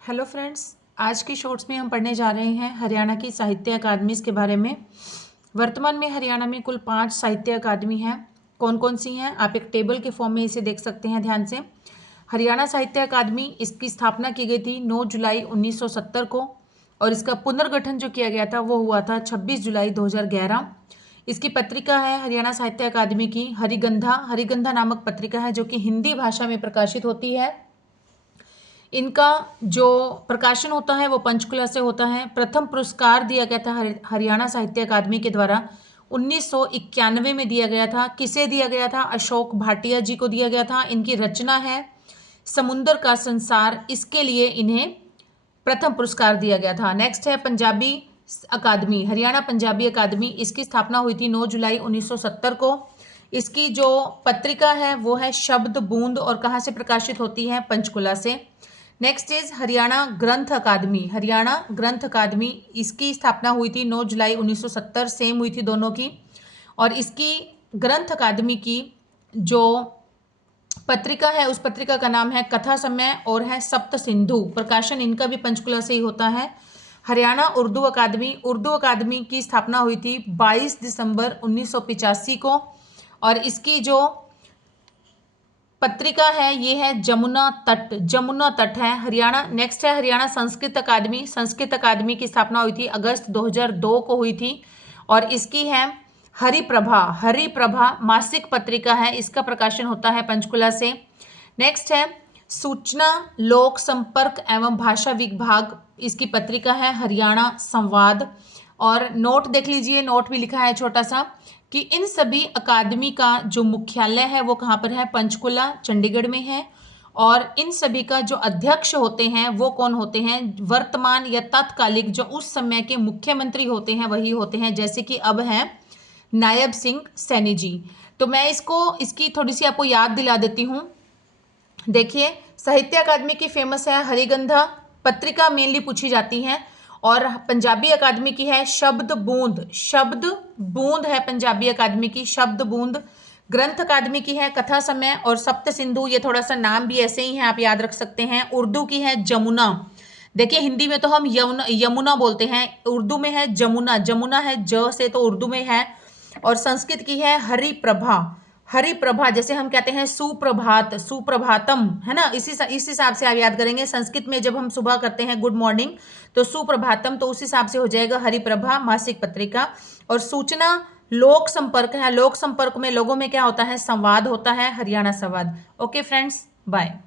Hello friends, आज की shorts में हम पढ़ने जा रहे हैं हरियाणा की साहित्य अकादमी के बारे में। वर्तमान में हरियाणा में कुल 5 साहित्य अकादमी हैं। कौन कौन सी हैं आप एक टेबल के फॉर्म में इसे देख सकते हैं ध्यान से। हरियाणा साहित्य अकादमी, इसकी स्थापना की गई थी 9 जुलाई 1970 को और इसका पुनर्गठन जो किया गया था वो हुआ था 26 जुलाई 2011। इसकी पत्रिका है हरियाणा साहित्य अकादमी की हरिगंधा नामक पत्रिका है जो कि हिंदी भाषा में प्रकाशित होती है। इनका जो प्रकाशन होता है वो पंचकुला से होता है। प्रथम पुरस्कार दिया गया था हरियाणा साहित्य अकादमी के द्वारा 1991 में दिया गया था। किसे दिया गया था? अशोक भाटिया जी को दिया गया था। इनकी रचना है समुंदर का संसार, इसके लिए इन्हें प्रथम पुरस्कार दिया गया था। नेक्स्ट है पंजाबी अकादमी, हरियाणा पंजाबी अकादमी। इसकी स्थापना हुई थी 9 जुलाई 1970 को। इसकी जो पत्रिका है वो है शब्द बूंद और कहाँ से प्रकाशित होती है? पंचकुला से। नेक्स्ट इज हरियाणा ग्रंथ अकादमी, हरियाणा ग्रंथ अकादमी। इसकी स्थापना हुई थी 9 जुलाई 1970, सेम हुई थी दोनों की। और इसकी ग्रंथ अकादमी की जो पत्रिका है उस पत्रिका का नाम है कथा समय और है सप्त सिंधु। प्रकाशन इनका भी पंचकुला से ही होता है। हरियाणा उर्दू अकादमी, उर्दू अकादमी की स्थापना हुई थी 22 दिसंबर 1985 को और इसकी जो पत्रिका है ये है जमुना तट है हरियाणा। नेक्स्ट है हरियाणा संस्कृत अकादमी, संस्कृत अकादमी की स्थापना हुई थी अगस्त 2002 को हुई थी और इसकी है हरिप्रभा मासिक पत्रिका है, इसका प्रकाशन होता है पंचकुला से। नेक्स्ट है सूचना लोक संपर्क एवं भाषा विभाग, इसकी पत्रिका है हरियाणा संवाद। और नोट देख लीजिए, नोट भी लिखा है छोटा सा कि इन सभी अकादमी का जो मुख्यालय है वो कहाँ पर है? पंचकुला चंडीगढ़ में है। और इन सभी का जो अध्यक्ष होते हैं वो कौन होते हैं? वर्तमान या तत्कालिक जो उस समय के मुख्यमंत्री होते हैं वही होते हैं, जैसे कि अब हैं नायब सिंह सैनी जी। तो मैं इसकी थोड़ी सी आपको याद दिला देती हूँ। देखिए, साहित्य अकादमी की फेमस है हरिगंधा पत्रिका, मेनली पूछी जाती है। और पंजाबी अकादमी की है शब्द बूंद है पंजाबी अकादमी की, शब्द बूंद। ग्रंथ अकादमी की है कथा समय और सप्त सिंधु, ये थोड़ा सा नाम भी ऐसे ही है, आप याद रख सकते हैं। उर्दू की है जमुना। देखिए, हिंदी में तो हम यमुना बोलते हैं, उर्दू में है जमुना है ज से, तो उर्दू में है। और संस्कृत की है हरिप्रभा, जैसे हम कहते हैं सुप्रभातम, है ना। इस हिसाब से आप याद करेंगे। संस्कृत में जब हम सुबह करते हैं गुड मॉर्निंग तो सुप्रभातम, तो उस हिसाब से हो जाएगा हरिप्रभा मासिक पत्रिका। और सूचना लोक संपर्क है, लोक संपर्क में लोगों में क्या होता है? संवाद होता है, Haryana Samvad. Okay friends, bye.